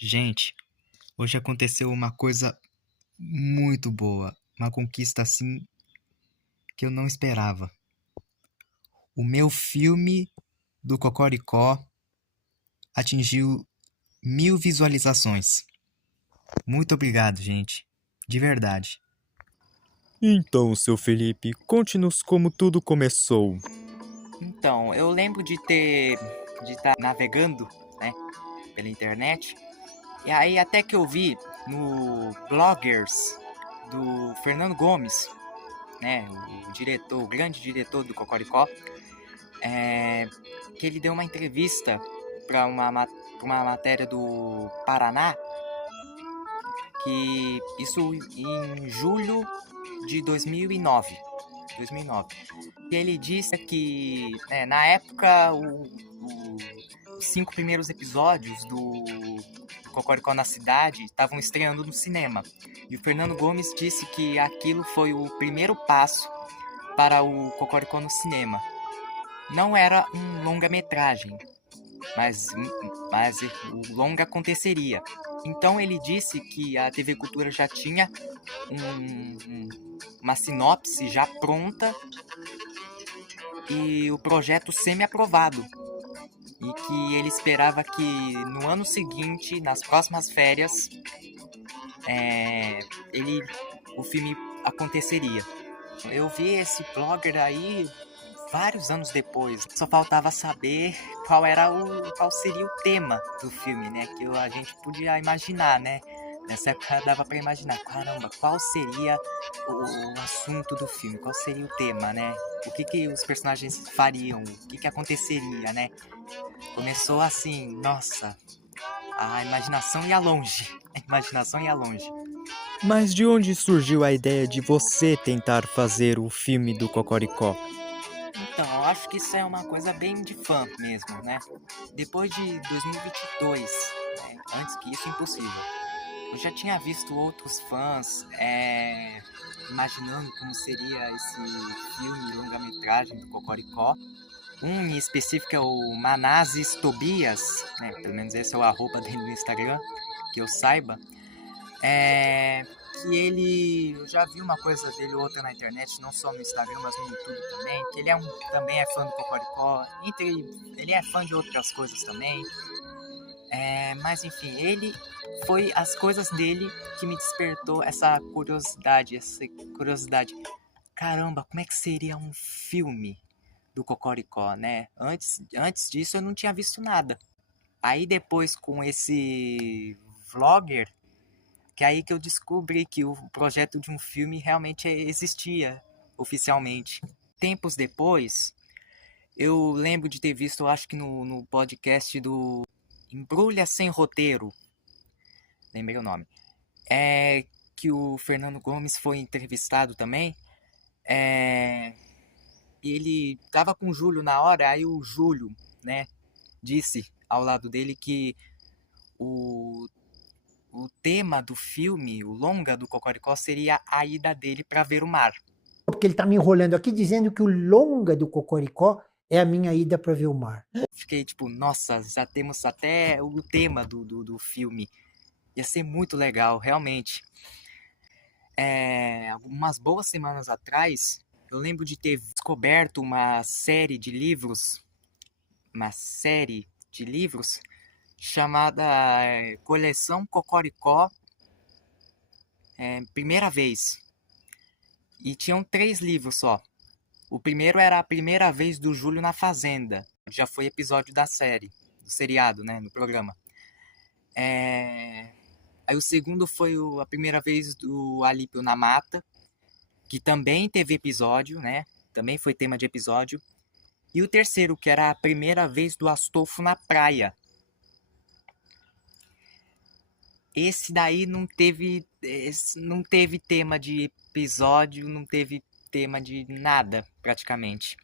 Gente, hoje aconteceu uma coisa muito boa, uma conquista assim que eu não esperava. O meu filme do Cocoricó atingiu 1.000 visualizações. Muito obrigado, gente. De verdade. Então, seu Felipe, conte-nos como tudo começou. Então, eu lembro de estar navegando, né, pela internet. E aí até que eu vi no Bloggers do Fernando Gomes, né, o diretor, o grande diretor do Cocoricó, que ele deu uma entrevista para uma matéria do Paraná, que isso em julho de 2009. E ele disse que, na época, os 5 primeiros episódios do Cocoricó na Cidade estavam estreando no cinema. E o Fernando Gomes disse que aquilo foi o primeiro passo para o Cocoricó no cinema. Não era um longa-metragem, mas o longa aconteceria. Então ele disse que a TV Cultura já tinha uma sinopse já pronta e o projeto semi-aprovado. E que ele esperava que no ano seguinte, nas próximas férias, o filme aconteceria. Eu vi esse blogger aí vários anos depois. Só faltava saber qual seria o tema do filme, né? Que a gente podia imaginar, né? Nessa época dava pra imaginar, caramba, qual seria o assunto do filme? Qual seria o tema, né? O que os personagens fariam? O que aconteceria, né? Começou assim, nossa, a imaginação ia longe. A imaginação ia longe. Mas de onde surgiu a ideia de você tentar fazer o filme do Cocoricó? Então, eu acho que isso é uma coisa bem de fã mesmo, né? Depois de 2022, né? Antes que isso, impossível. Eu já tinha visto outros fãs imaginando como seria esse filme longa-metragem do Cocoricó. Um em específico é o Manazes Tobias, né? Pelo menos esse é o arroba dele no Instagram, que eu saiba. Que ele, eu já vi uma coisa dele ou outra na internet, não só no Instagram, mas no YouTube também, que ele também é fã do Cocoricó, ele é fã de outras coisas também, mas enfim, foi as coisas dele que me despertou essa curiosidade, caramba, como é que seria um filme do Cocoricó, né? Antes disso eu não tinha visto nada. Aí depois com esse vlogger, que é aí que eu descobri que o projeto de um filme realmente existia oficialmente. Tempos depois, eu lembro de ter visto, eu acho que no podcast do Embrulha Sem Roteiro, lembrei o nome, que o Fernando Gomes foi entrevistado também. Ele tava com o Júlio na hora, aí o Júlio, né, disse ao lado dele que o o tema do filme, o longa do Cocoricó, seria a ida dele para ver o mar. Porque ele está me enrolando aqui dizendo que o longa do Cocoricó é a minha ida para ver o mar. Fiquei tipo, nossa, já temos até o tema do filme. Ia ser muito legal, realmente. Algumas boas semanas atrás, eu lembro de ter descoberto uma série de livros chamada Coleção Cocoricó, Primeira Vez. E tinham 3 livros só. O primeiro era A Primeira Vez do Júlio na Fazenda. Já foi episódio da série, do seriado, né, no programa. Aí o segundo foi A Primeira Vez do Alípio na Mata, que também teve episódio, né? Também foi tema de episódio. E o terceiro, que era A Primeira Vez do Astolfo na Praia. Esse daí não teve tema de episódio, não teve tema de nada, praticamente.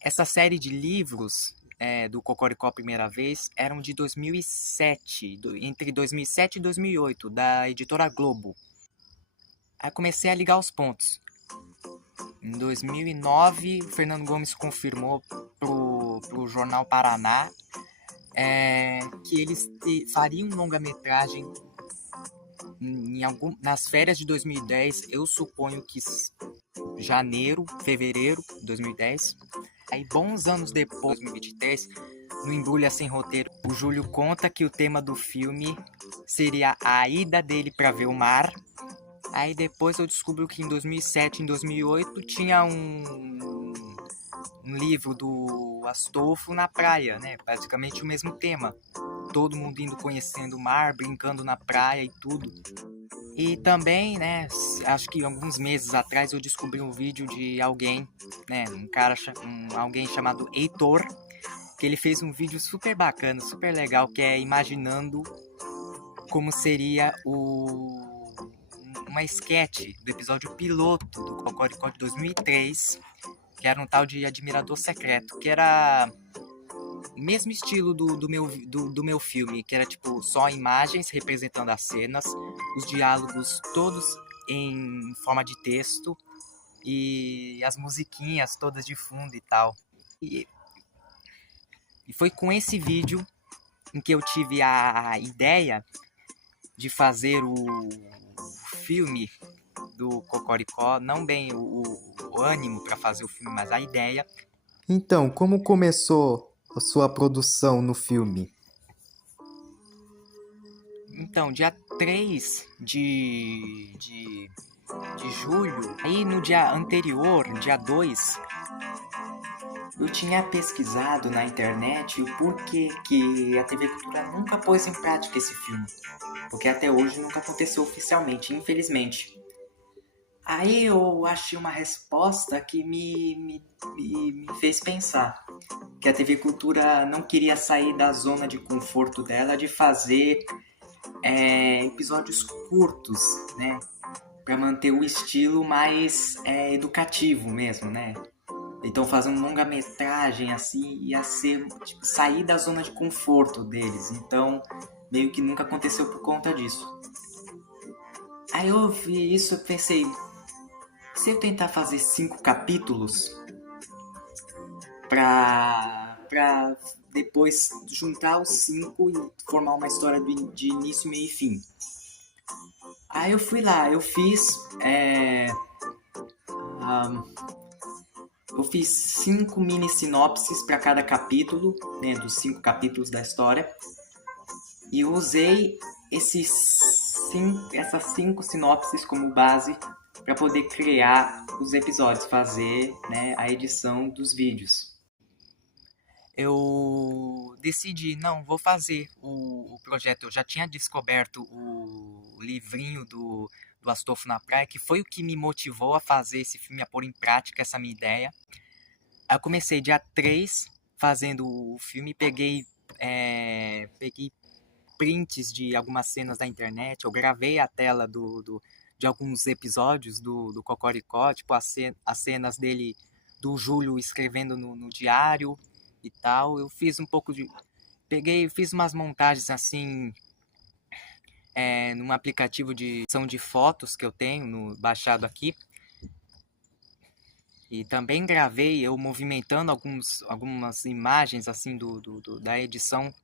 Essa série de livros do Cocoricó Primeira Vez eram de 2007, entre 2007 e 2008, da editora Globo. Aí comecei a ligar os pontos. Em 2009, o Fernando Gomes confirmou pro jornal Paraná que eles fariam um longa-metragem nas férias de 2010, eu suponho que janeiro, fevereiro de 2010. Aí, bons anos depois, 2023, no Embrulha Sem Roteiro, o Júlio conta que o tema do filme seria a ida dele para ver o mar. Aí depois eu descubro que em 2007, em 2008, tinha um livro do Astolfo na praia, né? Basicamente o mesmo tema. Todo mundo indo conhecendo o mar, brincando na praia e tudo. E também, né, acho que alguns meses atrás eu descobri um vídeo de alguém, né, alguém chamado Heitor, que ele fez um vídeo super bacana, super legal, que é imaginando como seria uma sketch do episódio piloto do Cocoricó de 2003, que era um tal de Admirador Secreto, que era o mesmo estilo do meu filme, que era tipo só imagens representando as cenas, os diálogos todos em forma de texto e as musiquinhas todas de fundo e tal. E foi com esse vídeo em que eu tive a ideia de fazer o filme do Cocoricó, não bem o ânimo para fazer o filme, mas a ideia. Então, como começou a sua produção no filme? Então, dia 3 de julho, aí no dia anterior, dia 2, eu tinha pesquisado na internet o porquê que a TV Cultura nunca pôs em prática esse filme. Porque até hoje nunca aconteceu oficialmente, infelizmente. Aí eu achei uma resposta que me fez pensar que a TV Cultura não queria sair da zona de conforto dela de fazer episódios curtos, né? Para manter o estilo mais educativo mesmo, né? Então fazer um longa-metragem assim ia ser tipo, sair da zona de conforto deles. Então meio que nunca aconteceu por conta disso. Aí eu vi isso e pensei, se eu tentar fazer 5 capítulos pra depois juntar os 5 e formar uma história de início, meio e fim. Aí eu fui lá, eu fiz 5 mini sinopses para cada capítulo, né, dos 5 capítulos da história. E eu usei essas 5 sinopses como base para poder criar os episódios, fazer, né, a edição dos vídeos. Eu decidi, não, vou fazer o projeto. Eu já tinha descoberto o livrinho do Astolfo na Praia, que foi o que me motivou a fazer esse filme, a pôr em prática essa minha ideia. Aí eu comecei dia 3 fazendo o filme, peguei prints de algumas cenas da internet, eu gravei a tela de alguns episódios do Cocoricó, tipo as cenas dele, do Júlio escrevendo no diário e tal. Eu fiz um pouco de... fiz umas montagens assim, num aplicativo de edição de fotos que eu tenho baixado aqui. E também gravei eu movimentando algumas imagens assim da edição,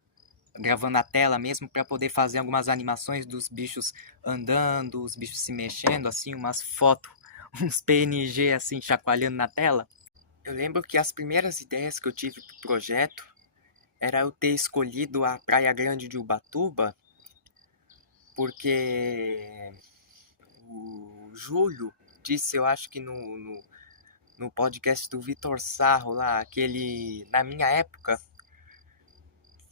gravando a tela mesmo, para poder fazer algumas animações dos bichos andando, os bichos se mexendo, assim, umas fotos, uns PNG assim, chacoalhando na tela. Eu lembro que as primeiras ideias que eu tive pro projeto era eu ter escolhido a Praia Grande de Ubatuba, porque o Júlio disse, eu acho que no podcast do Vitor Sarro lá, aquele, na minha época,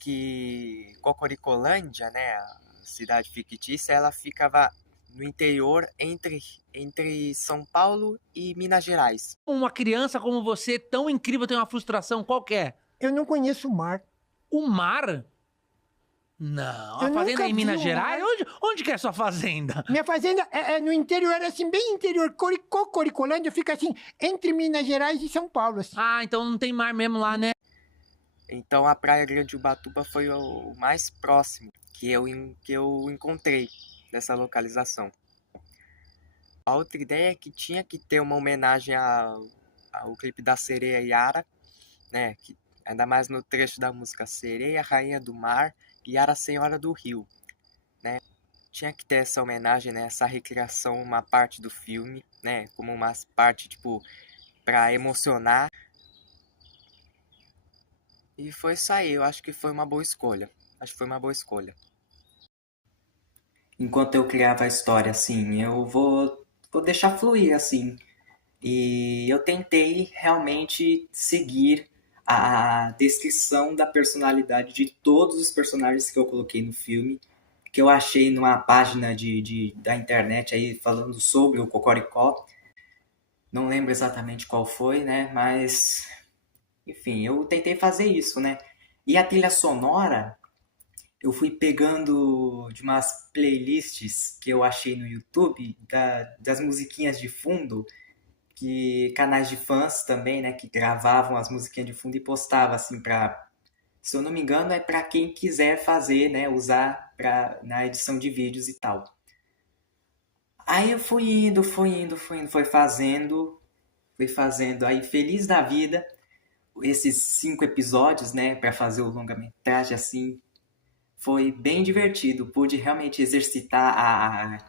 que Cocoricolândia, né, a cidade fictícia, ela ficava no interior entre São Paulo e Minas Gerais. Uma criança como você, tão incrível, tem uma frustração qualquer. Eu não conheço o mar. O mar? Não, Eu a fazenda nunca é em Minas vi o mar. Gerais? Onde que é a sua fazenda? Minha fazenda é no interior, assim, bem interior. Coricolândia fica assim, entre Minas Gerais e São Paulo, assim. Ah, então não tem mar mesmo lá, né? Então a Praia Grande de Ubatuba foi o mais próximo que eu encontrei dessa localização. A outra ideia é que tinha que ter uma homenagem ao clipe da Sereia Yara, né? Que Ainda mais no trecho da música Sereia, Rainha do Mar e Ara Senhora do Rio, né? Tinha que ter essa homenagem, né? Essa recriação, uma parte do filme, né? Como uma parte, tipo, pra emocionar. E foi isso aí, eu acho que foi uma boa escolha. Acho que foi uma boa escolha. Enquanto eu criava a história, assim, eu vou deixar fluir, assim. E eu tentei realmente seguir a descrição da personalidade de todos os personagens que eu coloquei no filme, que eu achei numa página da internet aí falando sobre o Cocoricó. Não lembro exatamente qual foi, né? Mas, enfim, eu tentei fazer isso, né? E a trilha sonora, eu fui pegando de umas playlists que eu achei no YouTube, das musiquinhas de fundo, que canais de fãs também, né, que gravavam as musiquinhas de fundo e postavam assim para, se eu não me engano, é para quem quiser fazer, né, usar na edição de vídeos e tal. Aí eu fui fazendo, aí feliz da vida, esses 5 episódios, né, para fazer o longa-metragem assim, foi bem divertido, pude realmente exercitar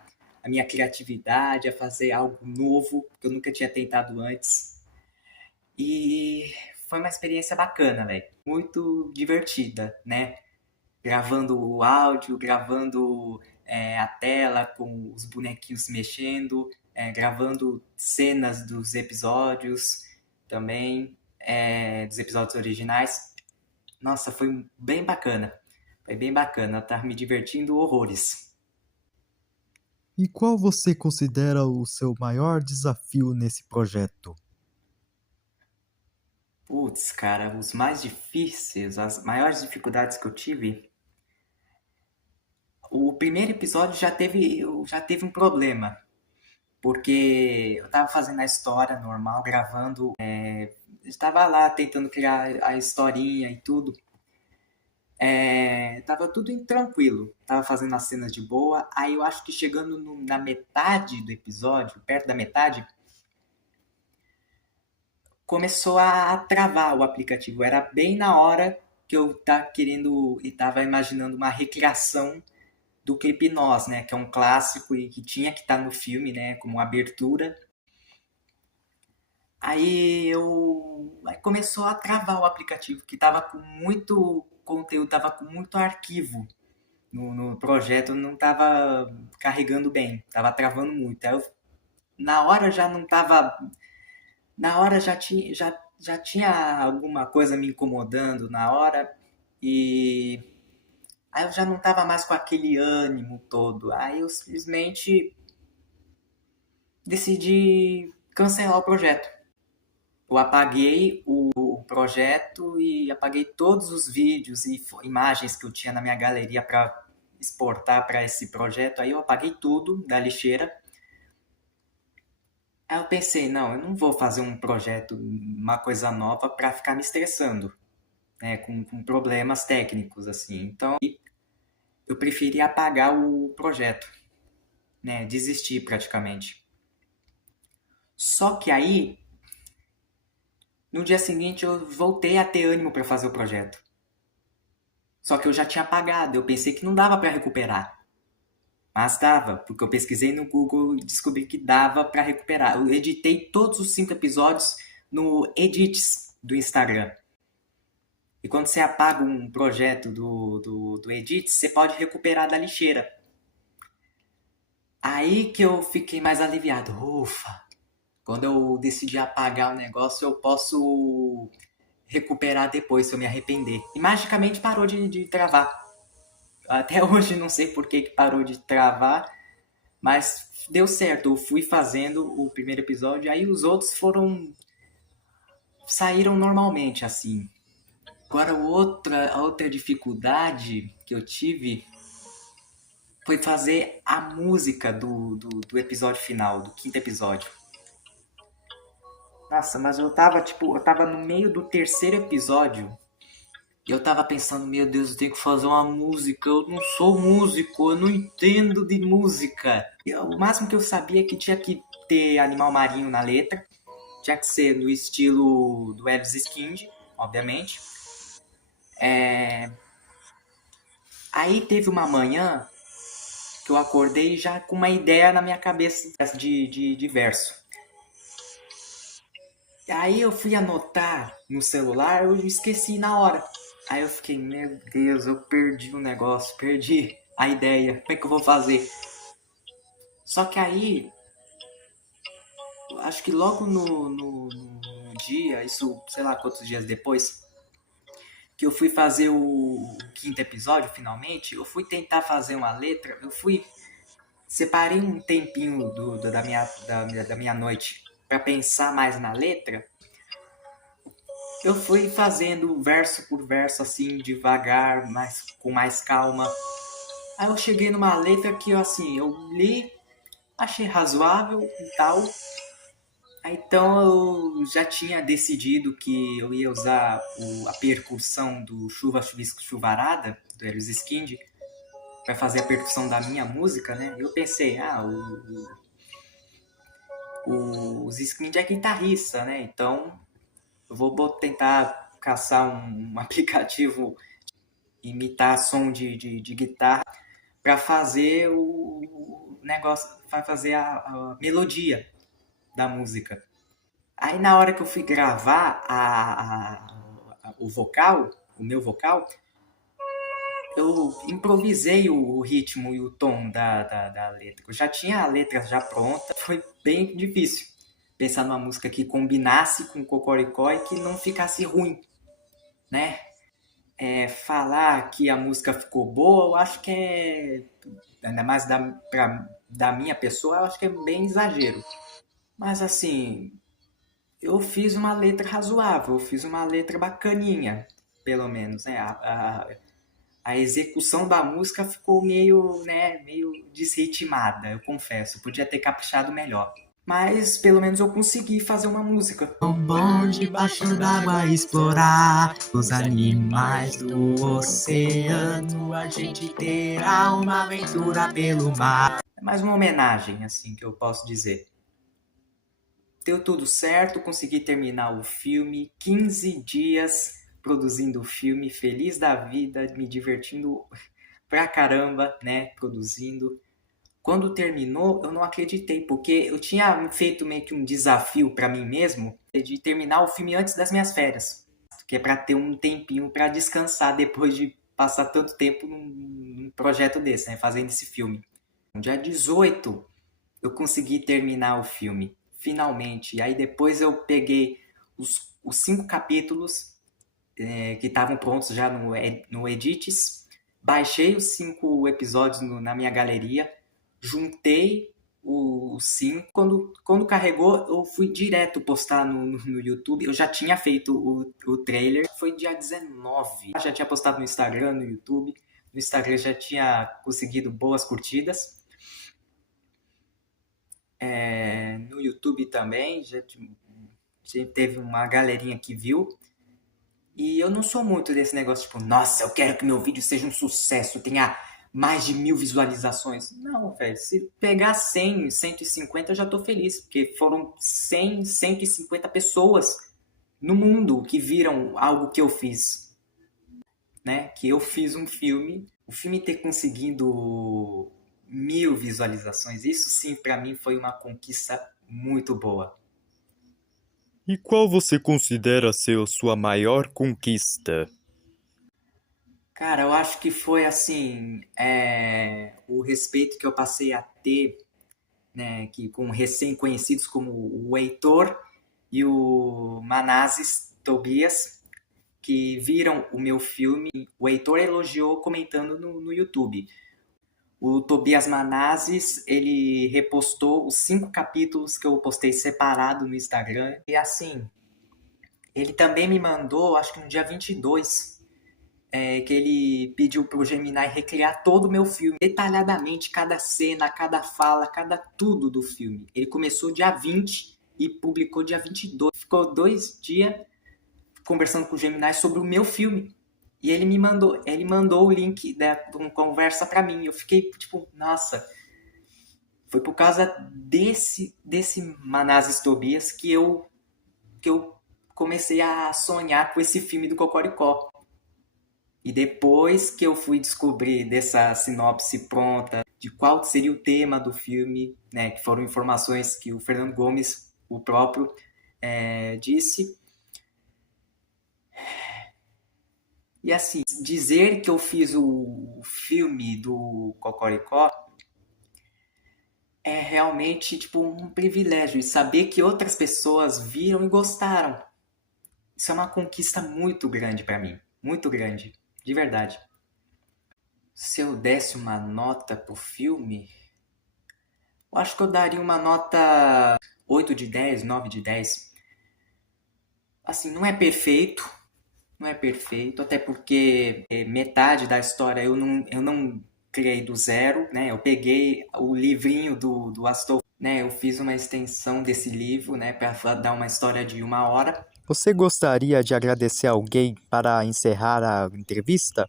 a minha criatividade, a fazer algo novo que eu nunca tinha tentado antes. E foi uma experiência bacana, velho. Muito divertida, né? Gravando o áudio, gravando a tela com os bonequinhos se mexendo, gravando cenas dos episódios também, dos episódios originais. Nossa, foi bem bacana. Foi bem bacana, tá me divertindo horrores. E qual você considera o seu maior desafio nesse projeto? Putz, cara, os mais difíceis, as maiores dificuldades que eu tive. O primeiro episódio já teve um problema, porque eu tava fazendo a história normal, gravando, estava lá tentando criar a historinha e tudo. Tava tudo tranquilo, tava fazendo as cenas de boa. Aí eu acho que chegando na metade do episódio, perto da metade, começou a travar o aplicativo. Era bem na hora que eu tava querendo e tava imaginando uma recriação do clipe Nós, né, que é um clássico e que tinha que estar no filme, né, como abertura. Aí começou a travar o aplicativo, que tava com muito conteúdo, tava com muito arquivo no projeto, não tava carregando bem, tava travando muito. Na hora já não tava, na hora já tinha alguma coisa me incomodando na hora e aí eu já não tava mais com aquele ânimo todo. Aí eu simplesmente decidi cancelar o projeto. Eu apaguei o projeto e apaguei todos os vídeos e imagens que eu tinha na minha galeria para exportar para esse projeto. Aí eu apaguei tudo da lixeira. Aí eu pensei, não, eu não vou fazer um projeto, uma coisa nova para ficar me estressando, né, com problemas técnicos assim. Então eu preferi apagar o projeto, né, desistir praticamente. Só que aí, no dia seguinte, eu voltei a ter ânimo para fazer o projeto. Só que eu já tinha apagado, eu pensei que não dava para recuperar. Mas dava, porque eu pesquisei no Google e descobri que dava para recuperar. Eu editei todos os 5 episódios no Edits do Instagram. E quando você apaga um projeto do Edits, você pode recuperar da lixeira. Aí que eu fiquei mais aliviado. Ufa! Quando eu decidi apagar o negócio, eu posso recuperar depois, se eu me arrepender. E magicamente parou de travar. Até hoje não sei por que parou de travar, mas deu certo. Eu fui fazendo o primeiro episódio, aí os outros saíram normalmente, assim. Agora a outra dificuldade que eu tive foi fazer a música do episódio final, do 5º episódio. Nossa, mas eu tava no meio do 3º episódio e eu tava pensando, meu Deus, eu tenho que fazer uma música, eu não sou músico, eu não entendo de música. O máximo que eu sabia é que tinha que ter animal marinho na letra, tinha que ser no estilo do Elvis Skindi, obviamente. Aí teve uma manhã que eu acordei já com uma ideia na minha cabeça de verso. Aí eu fui anotar no celular, eu esqueci na hora. Aí eu fiquei, meu Deus, eu perdi o negócio, perdi a ideia, como é que eu vou fazer? Só que aí, acho que logo no dia, isso sei lá quantos dias depois, que eu fui fazer o quinto episódio, finalmente, eu fui tentar fazer uma letra, separei um tempinho da minha noite para pensar mais na letra. Eu fui fazendo verso por verso, assim, devagar, com mais calma. Aí eu cheguei numa letra que, assim, eu li, achei razoável e tal. Aí, então eu já tinha decidido que eu ia usar a percussão do Chuva Chuvisco Chuvarada, do Eros Skind, para fazer a percussão da minha música, né? E eu pensei, os Skind é guitarrista, né? Então eu vou tentar caçar um aplicativo, imitar som de guitarra para fazer o negócio, para fazer a melodia da música. Aí na hora que eu fui gravar o vocal, o meu vocal, eu improvisei o ritmo e o tom da letra. Eu já tinha a letra já pronta, foi bem difícil pensar numa música que combinasse com o Cocoricó e que não ficasse ruim, né? Falar que a música ficou boa, eu acho que ainda mais da minha pessoa, eu acho que é bem exagero. Mas assim, eu fiz uma letra razoável, eu fiz uma letra bacaninha, pelo menos, né? A execução da música ficou meio desritmada, eu confesso. Podia ter caprichado melhor. Mas pelo menos eu consegui fazer uma música. Bom debaixo d'água explorar os animais do oceano. A gente terá uma aventura pelo mar. É mais uma homenagem, assim, que eu posso dizer. Deu tudo certo, consegui terminar o filme, 15 dias produzindo o filme, feliz da vida, me divertindo pra caramba, né, produzindo. Quando terminou, eu não acreditei, porque eu tinha feito meio que um desafio pra mim mesmo de terminar o filme antes das minhas férias, que é pra ter um tempinho pra descansar depois de passar tanto tempo num projeto desse, né, fazendo esse filme. No dia 18, eu consegui terminar o filme, finalmente. E aí depois eu peguei os 5 capítulos que estavam prontos já no Edits, baixei os 5 episódios na minha galeria, juntei os 5. Quando carregou, eu fui direto postar no YouTube. Eu já tinha feito o trailer, foi dia 19. Já tinha postado no Instagram, no YouTube. No Instagram já tinha conseguido boas curtidas. No YouTube também, já teve uma galerinha que viu. E eu não sou muito desse negócio, tipo, nossa, eu quero que meu vídeo seja um sucesso, tenha mais de 1000 visualizações. Não, velho, se pegar 100, 150 eu já tô feliz, porque foram 100, 150 pessoas no mundo que viram algo que eu fiz, né? Que eu fiz um filme, o filme ter conseguido 1000 visualizações, isso sim, pra mim foi uma conquista muito boa. E qual você considera ser a sua maior conquista? Cara, eu acho que foi assim, o respeito que eu passei a ter, né, com recém-conhecidos como o Heitor e o Manazes Tobias, que viram o meu filme. O Heitor elogiou comentando no YouTube. O Tobias Manazes, ele repostou os 5 capítulos que eu postei separado no Instagram. E assim, ele também me mandou, acho que no dia 22, que ele pediu pro Gemini recriar todo o meu filme, detalhadamente, cada cena, cada fala, cada tudo do filme. Ele começou dia 20 e publicou dia 22. Ficou 2 dias conversando com o Gemini sobre o meu filme. E ele mandou o link de uma conversa pra mim. Eu fiquei tipo, nossa, foi por causa desse Manazes Tobias que eu comecei a sonhar com esse filme do Cocoricó. E depois que eu fui descobrir dessa sinopse pronta, de qual seria o tema do filme, né, que foram informações que o Fernando Gomes, o próprio, disse. E assim, dizer que eu fiz o filme do Cocoricó é realmente tipo um privilégio. E saber que outras pessoas viram e gostaram. Isso é uma conquista muito grande para mim. Muito grande. De verdade. Se eu desse uma nota pro filme, eu acho que eu daria uma nota 8 de 10, 9 de 10. Assim, não é perfeito, até porque metade da história eu não criei do zero, né? Eu peguei o livrinho do Astolfo, né? Eu fiz uma extensão desse livro, né? Para dar uma história de 1 hora. Você gostaria de agradecer alguém para encerrar a entrevista?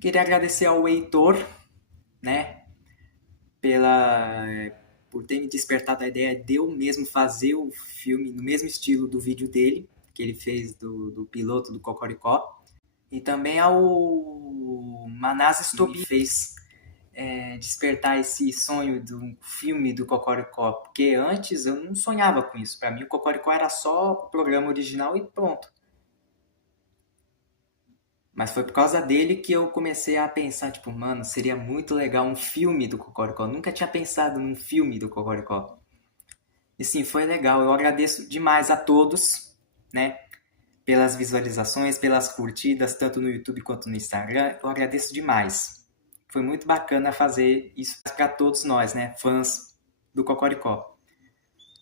Queria agradecer ao Heitor, né? Por ter me despertado a ideia de eu mesmo fazer o filme no mesmo estilo do vídeo dele, que ele fez do piloto do Cocoricó. E também ao Manás Estobi, que fez despertar esse sonho do filme do Cocoricó, porque antes eu não sonhava com isso. Para mim o Cocoricó era só o programa original e pronto. Mas foi por causa dele que eu comecei a pensar, tipo, mano, seria muito legal um filme do Cocoricó. Eu nunca tinha pensado num filme do Cocoricó. E sim, foi legal. Eu agradeço demais a todos, né? Pelas visualizações, pelas curtidas, tanto no YouTube quanto no Instagram. Eu agradeço demais. Foi muito bacana fazer isso para todos nós, né? Fãs do Cocoricó.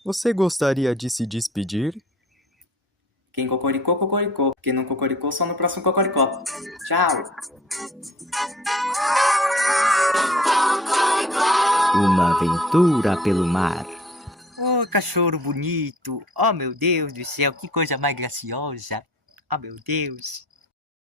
Você gostaria de se despedir? Quem cocoricou, cocoricou. Quem não cocoricou, só no próximo Cocoricó. Tchau! Uma aventura pelo mar. Oh, cachorro bonito. Oh, meu Deus do céu, que coisa mais graciosa. Oh, meu Deus.